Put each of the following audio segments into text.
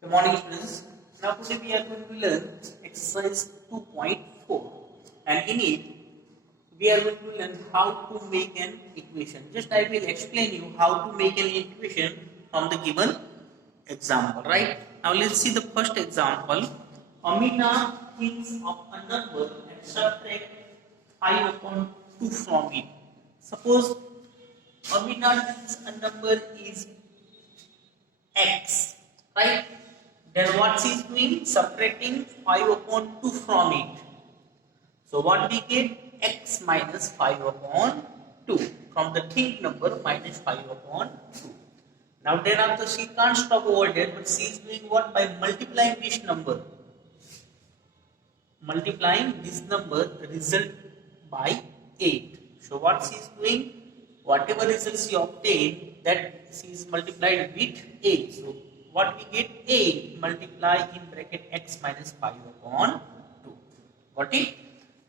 Good morning, students. Now today we are going to learn exercise 2.4, and in it we are going to learn how to make an equation. Just I will explain you how to make an equation from the given example. Right now, let's see the first example. Amina thinks of a number and subtract 5 upon 2 from it. Suppose Amina thinks a number is x, right? Then what she is doing? Subtracting 5 upon 2 from it. So what we get? X minus 5 upon 2. From the think number minus 5 upon 2. Now then after she can't stop over there, but she is doing what? By multiplying this number. Multiplying this number result by 8. So what she is doing? Whatever result she obtained, that she is multiplied with 8. So what we get? 8 multiply in bracket x minus 5 upon 2. Got it?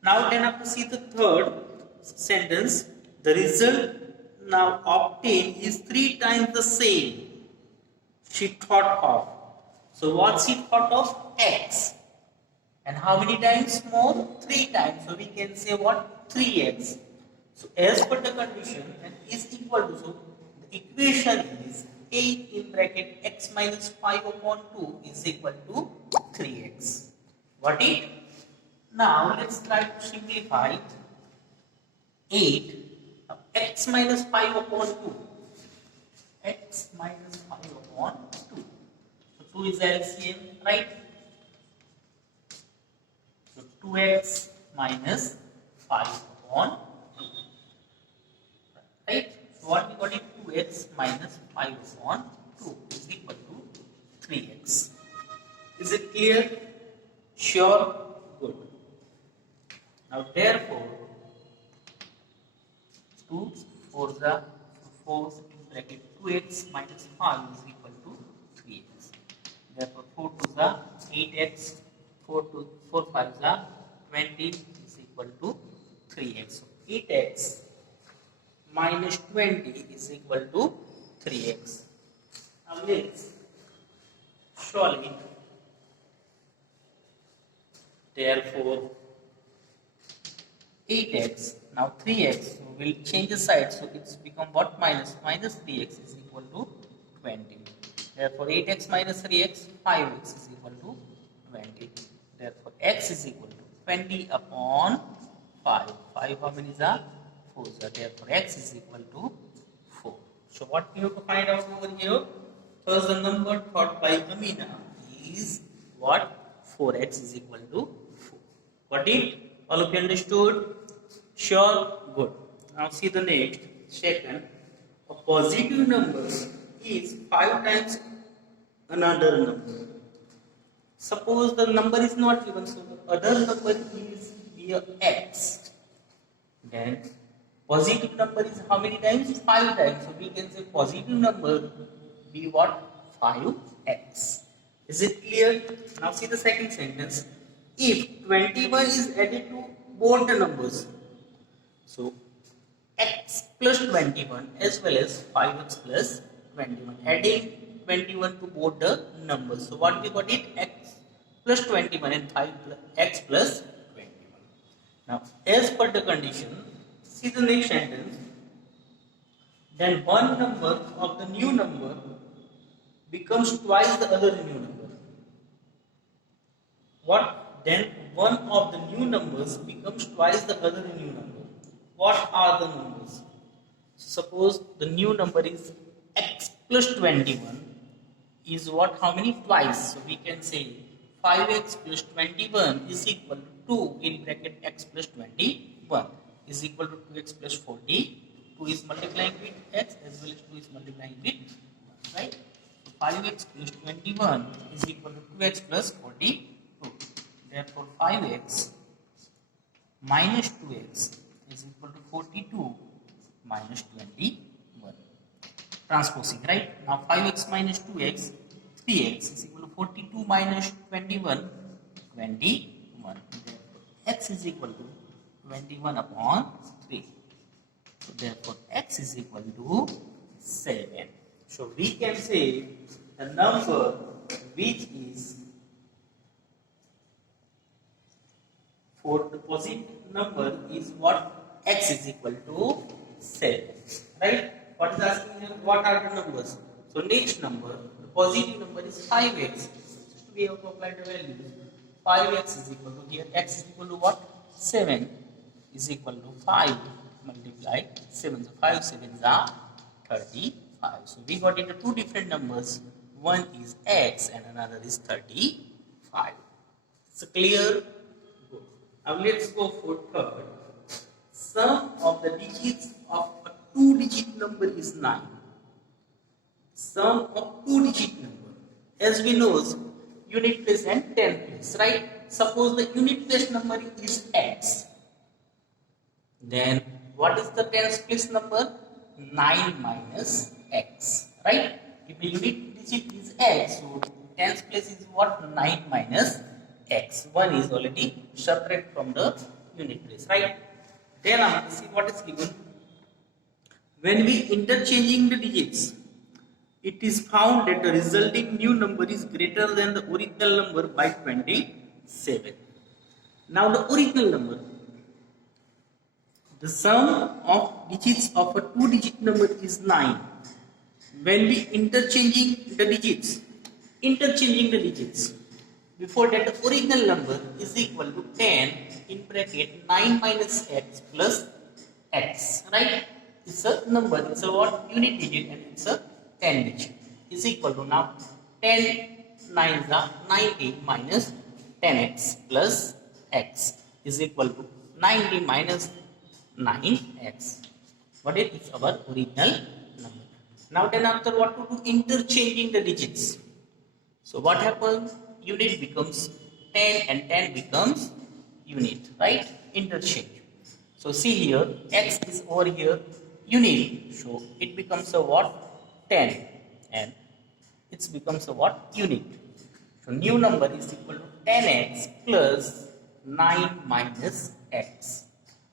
Now then after see the third sentence, the result now obtained is 3 times the same she thought of. So what she thought of? X. And how many times more? 3 times. So we can say what? 3x. So as per the condition, and is equal to, so the equation is 8 in bracket x minus 5 upon 2 is equal to 3x. Got it? Now let's try to simplify 8. Now, x minus 5 upon 2. X minus 5 upon 2. So 2 is LCM, right? So 2x minus 5 upon 2. Right? So what we got is 2x minus 5 upon 2 is equal to 3x. Is it clear? Sure? Good. Now therefore 2 4 the 4 in bracket 2x minus 5 is equal to 3x. Therefore 4 to the 8x, 4 5 the 20 is equal to 3x. So 8x minus 20 is equal to 3x. Now let's solve it. Therefore 8x, now 3x, so we'll change the side, so it's become what? Minus 3x is equal to 20. Therefore 8x minus 3x, 5x is equal to 20. Therefore x is equal to 20 upon 5. 5 how many is a 4? So therefore x is equal to 4. So what we have to find out over here? First the number thought by Amina is what? 4x is equal to 4. Got it? All of you understood? Sure? Good. Now see the next. Second, a positive number is 5 times another number. Suppose the number is not given, so the other number is here x. Then positive number is how many times? 5 times. So we can say positive number be what? 5x. Is it clear? Now see the second sentence. If 21 is added to both the numbers, so x plus 21 as well as 5x plus 21, adding 21 to both the numbers. So what we got it? X plus 21 and 5 plus x plus 21. Now as per the condition, see the next sentence. Then one number of the new number becomes twice the other new number. What? Then one of the new numbers becomes twice the other new number. What are the numbers? Suppose the new number is x plus 21 is what? How many? Twice. So we can say 5x plus 21 is equal to 2 in bracket x plus 21 is equal to 2x plus 40. 2 is multiplying with x as well as 2 is multiplying with 1, right? So 5x plus 21 is equal to 2x plus 42. Therefore 5x minus 2x is equal to 42 minus 21. Transposing, right? Now 5x minus 2x, 3x is equal to 42 minus 21, 21. Therefore x is equal to 21 upon 3. So therefore x is equal to 7. So we can say the number which is for the positive number is what? X is equal to 7, right? What is asking here? What are the numbers? So next number, the positive number is 5x. So we have to apply the values. 5x is equal to, here x is equal to what? 7 is equal to 5 multiply 7. So 5 sevens are 35. So we got into two different numbers. One is x and another is 35. So clear? Good. Now let's go for third. Sum of the digits of a two-digit number is 9. Sum of two-digit number. As we know, unit place and 10 place, right? Suppose the unit place number is x. Then what is the tens place number? 9 minus x, right? If the unit digit is x, so tens place is what? 9 minus x. 1 is already subtracted from the unit place, right? Then after, see what is given. When we interchanging the digits, it is found that the resulting new number is greater than the original number by 27. Now the original number, the sum of digits of a two-digit number is 9. When we interchanging the digits, before that the original number is equal to 10 in bracket 9 minus x plus x, right? It's a number, it's a what? Unit digit, and it's a 10 digit. Is equal to, now 10 9s are 90 minus 10x plus x is equal to 90 minus 9x. What is it's our original number. Now then after what to do? Interchanging the digits. So what happens? Unit becomes 10 and 10 becomes unit, right? Interchange. So see here, x is over here unit, so it becomes a what? 10, and it becomes a what? Unit. So new number is equal to 10x plus 9 minus x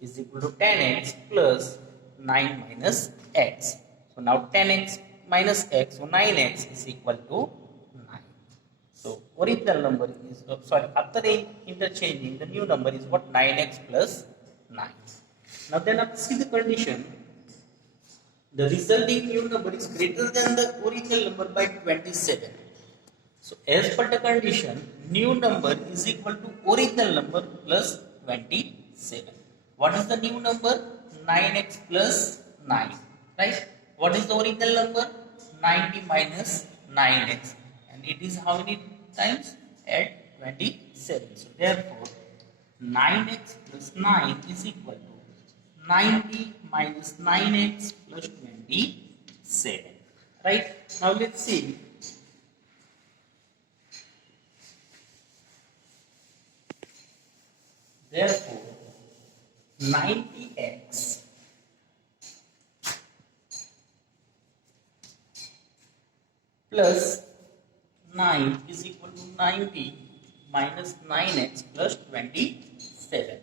is equal to 10x plus 9 minus x. So now 10x minus x, so 9x is equal to 9. So original number is, after interchanging, the new number is what? 9x plus 9. Now then after, see the condition. The resulting new number is greater than the original number by 27. So as per the condition, new number is equal to original number plus 27. What is the new number? 9x plus 9, right? What is the original number? 90 minus 9x, and it is how many times? At 27. So therefore 9x plus 9 is equal to 90 minus 9x plus 27, right? Now let's see. Therefore 90x plus 9 is equal to 90 minus 9x plus 27.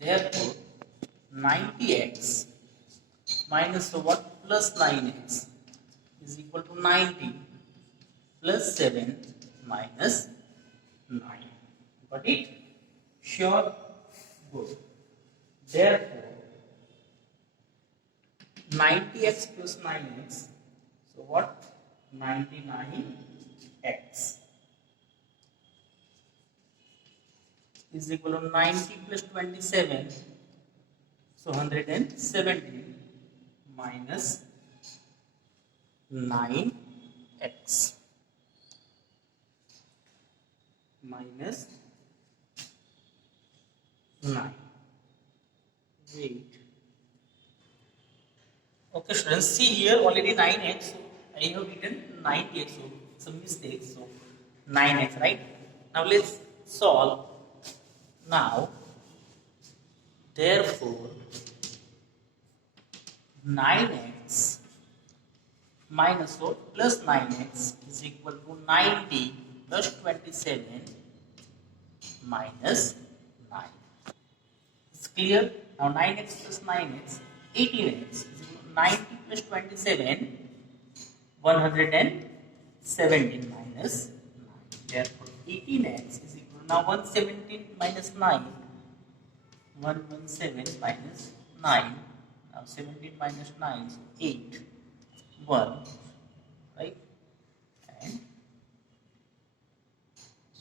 Therefore 90x minus what? Plus 9x is equal to 90 plus 7 minus 9. Got it? Sure? Good. Therefore 90x plus 9x, so what? 99x is equal to 90 plus 27, so 170 minus 9x minus 9. Wait. Okay, students, see here already 9x. So I have written 90x, so some mistakes. So 9x, right? Now let's solve. Now, therefore, 9x minus or plus 9x is equal to 90 plus 27 minus 9. It's clear? Now 9x plus 9x, 18x is equal to 90 plus 27, 117 minus 9. Therefore, 18x is equal to now 117 minus 9. 117 minus 9. Now 17 minus 9 is 8. 1. Right? And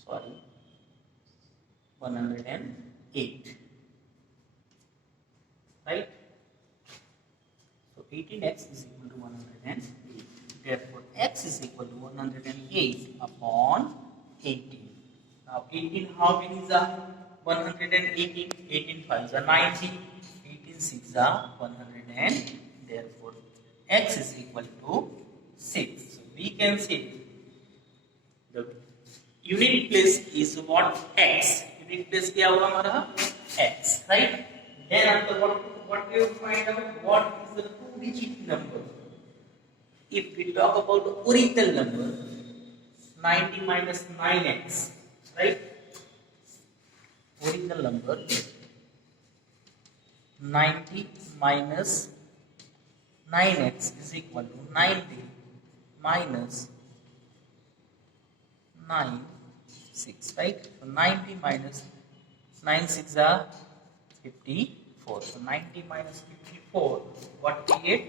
sorry, 108. Right? So 18x is equal to 108. Therefore, x is equal to 108 upon 18. Now 18 how many is 118? 18 5 is 90. 18 6 is 100 and therefore x is equal to 6. So we can say the unit place is what? X. Unit place क्या होगा हमारा? X. Right? Then after what we will find out what is the two-digit number. If we talk about the original number, 90 minus 9x, right? Original number 90 minus 9x is equal to 90 minus 9 6, right? So 90 minus 9 6 are 54. So 90 minus 54, what we get?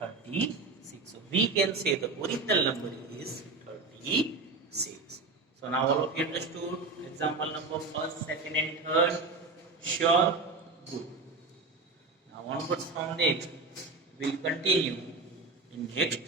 36. So we can say the original number is 36. So now all of you understood example number first, second and third. Sure? Good. Now onwards from next, we'll continue in next